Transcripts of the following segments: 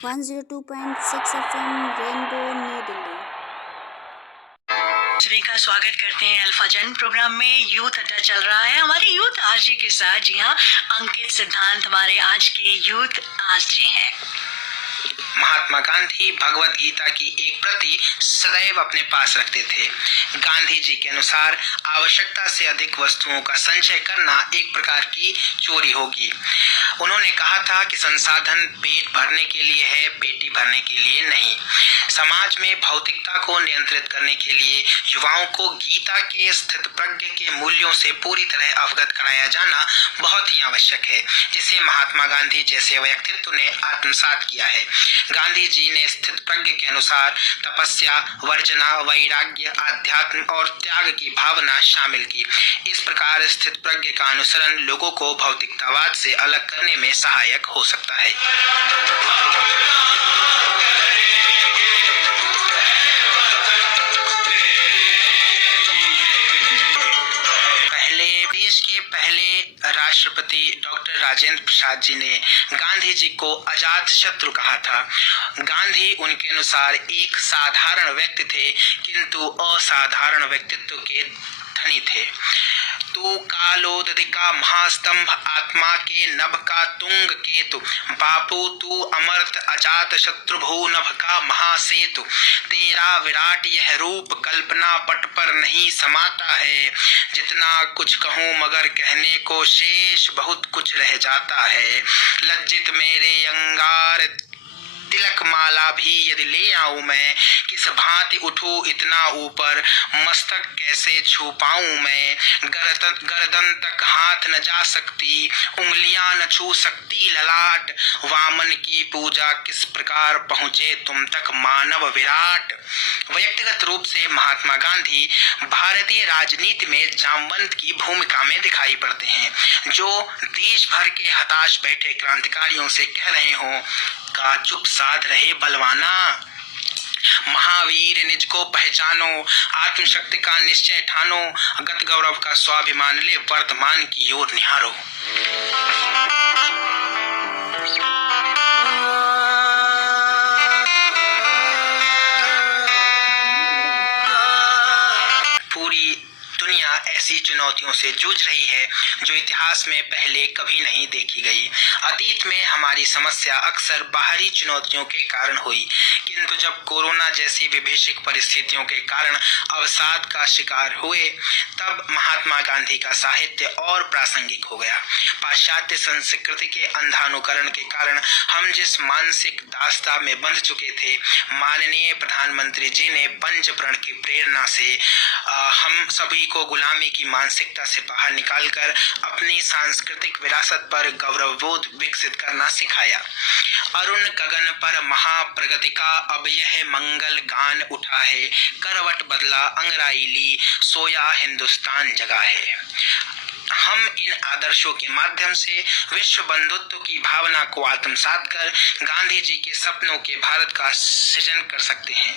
102.6 FM rainbow new Delhi. सभी का स्वागत करते हैं अल्फा जन प्रोग्राम में। यूथ अड्डा चल रहा है हमारे यूथ आरजे के साथ। जी हाँ, अंकित सिद्धांत हमारे आज के यूथ आरजे हैं। महात्मा गांधी भगवत गीता की एक प्रति सदैव अपने पास रखते थे। गांधी जी के अनुसार आवश्यकता से अधिक वस्तुओं का संचय करना एक प्रकार की चोरी होगी। उन्होंने कहा था कि संसाधन पेट भरने के लिए है, पेटी भरने के लिए नहीं। समाज में भौतिकता को नियंत्रित करने के लिए युवाओं को गीता के स्थित प्रज्ञ के मूल्यों से पूरी तरह अवगत कराया जाना बहुत ही आवश्यक है, जिसे महात्मा गांधी जैसे व्यक्तित्व ने आत्मसात किया है। गांधी जी ने स्थित प्रज्ञ के अनुसार तपस्या, वर्जना, वैराग्य, आध्यात्म और त्याग की भावना शामिल की। इस प्रकार स्थित प्रज्ञ का अनुसरण लोगों को भौतिकतावाद से अलग करने में सहायक हो सकता है। देश के पहले राष्ट्रपति डॉक्टर राजेंद्र प्रसाद जी ने गांधी जी को अजात शत्रु कहा था। गांधी उनके अनुसार एक साधारण व्यक्ति थे, किंतु असाधारण व्यक्तित्व के धनी थे। तू कालोदधिका महास्तंभ, आत्मा के नभ का तुंग केतु, बापू तू अमर्त अजात शत्रु भू नभ का महासेतु। तेरा विराट यह रूप कल्पना पट पर नहीं समाता है। जितना कुछ कहूँ मगर कहने को शेष बहुत कुछ रह जाता है। लज्जित मेरे अंगार तिलक माला भी यदि ले आऊं मैं, किस भांति उठूं इतना ऊपर, मस्तक कैसे छू पाऊं मैं। गर्दन तक हाथ न जा सकती, उंगलियां न छू सकती ललाट। वामन की पूजा किस प्रकार पहुंचे तुम तक मानव विराट। व्यक्तिगत रूप से महात्मा गांधी भारतीय राजनीति में जामवंत की भूमिका में दिखाई पड़ते हैं, जो देश भर के हताश बैठे क्रांतिकारियों से कह रहे हो का चुप साध रहे बलवाना। महावीर निज को पहचानो, आत्मशक्ति का निश्चय ठानो, गत गौरव का स्वाभिमान ले वर्तमान की ओर निहारो। पूरी दुनिया ऐसी चुनौतियों से जूझ रही है जो इतिहास में पहले कभी नहीं देखी गई। अतीत में हमारी समस्या अक्सर बाहरी चुनौतियों के कारण हुई, किंतु जब कोरोना जैसी विभीषिक परिस्थितियों के कारण अवसाद का शिकार हुए, तब महात्मा गांधी का साहित्य और प्रासंगिक हो गया। पाश्चात्य संस्कृति के अंधानुकरण के कारण हम जिस मानसिक दास्ता में बंध चुके थे, माननीय प्रधानमंत्री जी ने पंचप्रण की प्रेरणा से हम सभी को गुलामी की मानसिकता से बाहर निकालकर अपनी सांस्कृतिक विरासत पर गौरवबोध विकसित करना सिखाया। अरुण गगन पर महाप्रगति का अब यह मंगल गान उठा है, करवट बदला अंगराई ली, सोया हिंदुस्तान जगा है। हम इन आदर्शों के माध्यम से विश्व बंधुत्व की भावना को आत्मसात कर गांधी जी के सपनों के भारत का सृजन कर सकते हैं।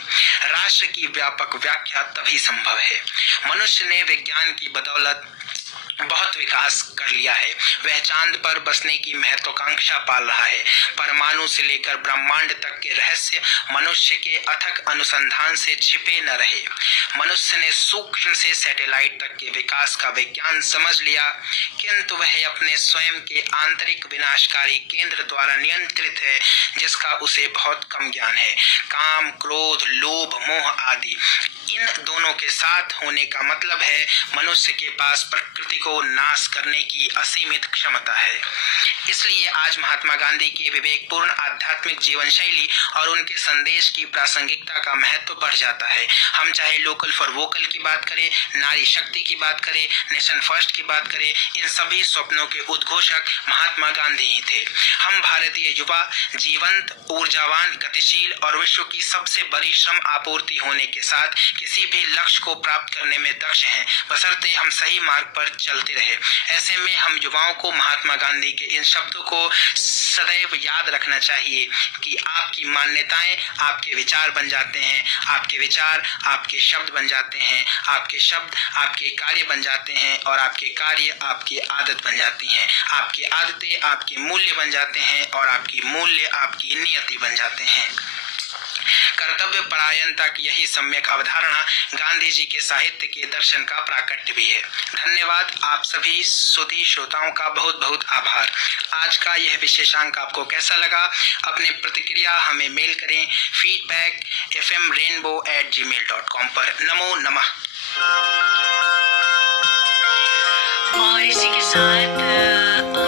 राष्ट्र की व्यापक व्याख्या तभी संभव है। मनुष्य ने विज्ञान की बदौलत बहुत विकास कर लिया है। वह चांद पर बसने की महत्वाकांक्षा पाल रहा है। परमाणु से लेकर ब्रह्मांड तक के रहस्य मनुष्य के अथक अनुसंधान से छिपे न रहे। मनुष्य ने सूक्ष्म से सैटेलाइट तक के विकास का विज्ञान समझ लिया, किंतु वह अपने स्वयं के आंतरिक विनाशकारी केंद्र द्वारा नियंत्रित है, जिसका उसे बहुत कम ज्ञान है। काम, क्रोध, लोभ, मोह आदि इन दोनों के साथ होने का मतलब है मनुष्य के पास प्रकृति को नाश करने की असीमित क्षमता है। इसलिए आज महात्मा गांधी की विवेकपूर्ण आध्यात्मिक जीवन शैली और उनके संदेश की प्रासंगिकता का महत्व बढ़ जाता है। हम चाहे लोकल फॉर वोकल की बात करें, नारी शक्ति की बात करें, नेशन फर्स्ट की बात करें, इन सभी स्वप्नों के उद्घोषक महात्मा गांधी ही थे। हम भारतीय युवा जीवंत, ऊर्जावान, गतिशील और विश्व की सबसे बड़ी श्रम आपूर्ति होने के साथ किसी भी लक्ष्य को प्राप्त करने में दक्ष हैं, बशर्ते हम सही मार्ग पर चलते रहे। ऐसे में हम युवाओं को महात्मा गांधी के इन शब्दों को सदैव याद रखना चाहिए कि आपकी मान्यताएं आपके विचार बन जाते हैं, आपके विचार आपके शब्द बन जाते हैं, आपके शब्द आपके कार्य बन जाते हैं और आपके कार्य आपकी आदत बन जाती हैं, आपकी आदतें आपके मूल्य बन जाते हैं और आपकी मूल्य आपकी नियति बन जाते हैं। कर्तव्य परायणता की यही सम्यक अवधारणा गांधी जी के साहित्य के दर्शन का प्राकट्य भी है। धन्यवाद। आप सभी सुधी श्रोताओं का बहुत बहुत आभार। आज का यह विशेषांक आपको कैसा लगा? अपने प्रतिक्रिया हमें मेल करें feedback@fmrainbow@gmail.com पर। नमो नमः। और इसी के साथ